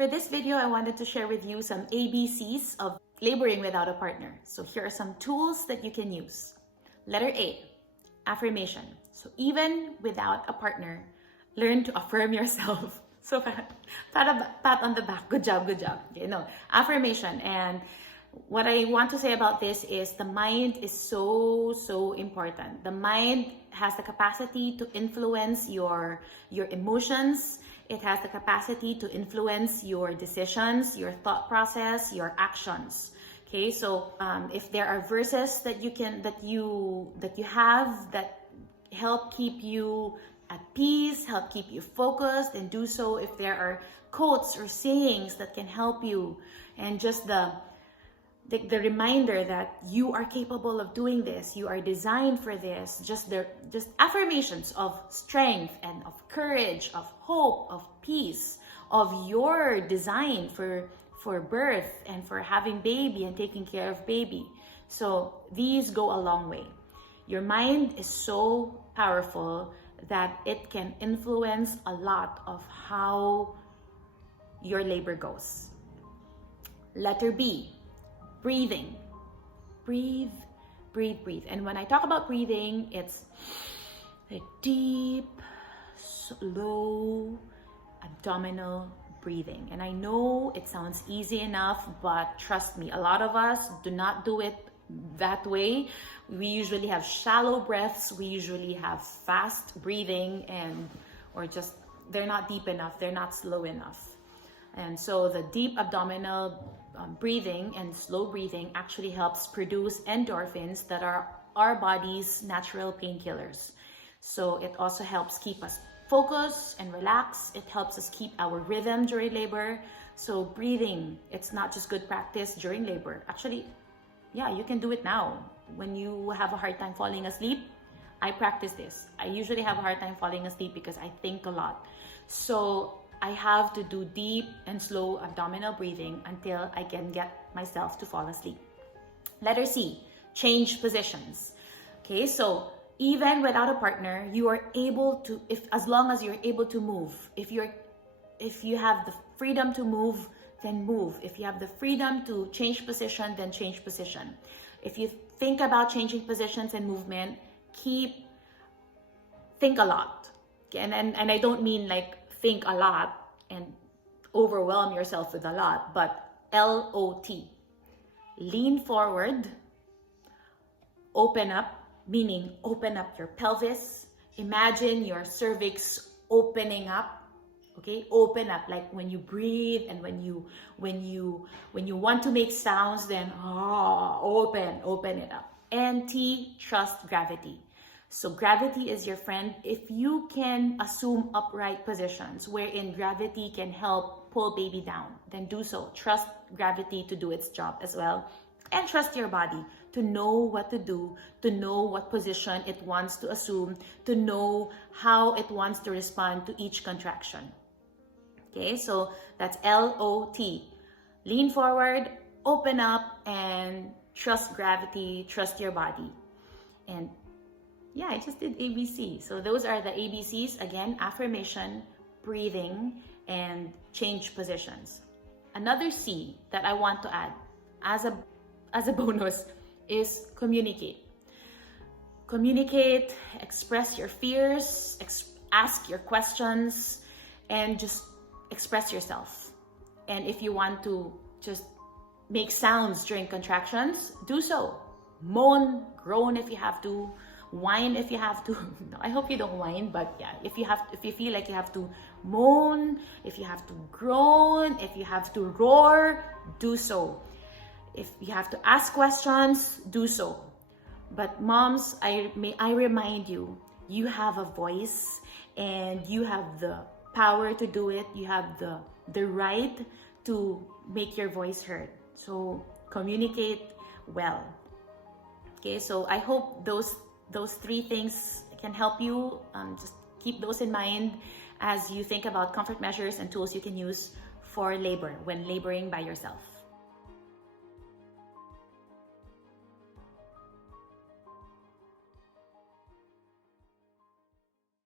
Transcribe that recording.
For this video, I wanted to share with you some ABCs of laboring without a partner. So here are some tools that you can use. Letter A, affirmation. So even without a partner, learn to affirm yourself. So pat on the back, good job, good job. Okay, no, affirmation. And what I want to say about this is the mind is so important. The mind has the capacity to influence your emotions. It has the capacity to influence your decisions, your thought process, your actions. Okay, so if there are verses that you have that help keep you at peace, help keep you focused, and do so. If there are quotes or sayings that can help you, and just the reminder that you are capable of doing this, you are designed for this, just affirmations of strength and of courage, of hope, of peace, of your design for birth and for having baby and taking care of baby. So these go a long way. Your mind is so powerful that it can influence a lot of how your labor goes. Letter B, breathing. Breathe. And when I talk about breathing, it's a deep, slow, abdominal breathing. And I know it sounds easy enough, but trust me, a lot of us do not do it that way. We usually have shallow breaths. We usually have fast breathing, or just they're not deep enough. They're not slow enough. And so the deep abdominal breathing and slow breathing actually helps produce endorphins that are our body's natural painkillers. So it also helps keep us focused and relaxed. It helps us keep our rhythm during labor. So breathing, it's not just good practice during labor. Actually, yeah, you can do it now. When you have a hard time falling asleep, I practice this. I usually have a hard time falling asleep because I think a lot. So I have to do deep and slow abdominal breathing until I can get myself to fall asleep. Letter C, change positions. Okay, so even without a partner, you are able to, as long as you're able to move. If you have the freedom to move, then move. If you have the freedom to change position, then change position. If you think about changing positions and movement, think a lot. Okay? And I don't mean like think a lot and overwhelm yourself with a lot, but LOT. Lean forward, open up, meaning open up your pelvis. Imagine your cervix opening up. Okay, open up, like when you breathe and when you want to make sounds, then open it up. And T, trust gravity. So gravity is your friend. If you can assume upright positions wherein gravity can help pull baby down, then do so. Trust gravity to do its job as well. And trust your body to know what to do, to know what position it wants to assume, to know how it wants to respond to each contraction. Okay, so that's LOT. Lean forward, open up, and trust gravity, trust your body. And yeah, I just did ABC. So those are the ABCs. Again, affirmation, breathing, and change positions. Another C that I want to add as a bonus is communicate. Communicate, express your fears, ask your questions, and just express yourself. And if you want to just make sounds during contractions, do so. Moan, groan if you have to, whine if you have to. No, I hope you don't whine, but yeah, if you feel like you have to moan, if you have to groan, if you have to roar, do so. If you have to ask questions, do so. But moms, I remind you, you have a voice and you have the power to do it. You have the right to make your voice heard. So communicate well. Okay, so I hope those three things can help you. Just keep those in mind as you think about comfort measures and tools you can use for labor when laboring by yourself.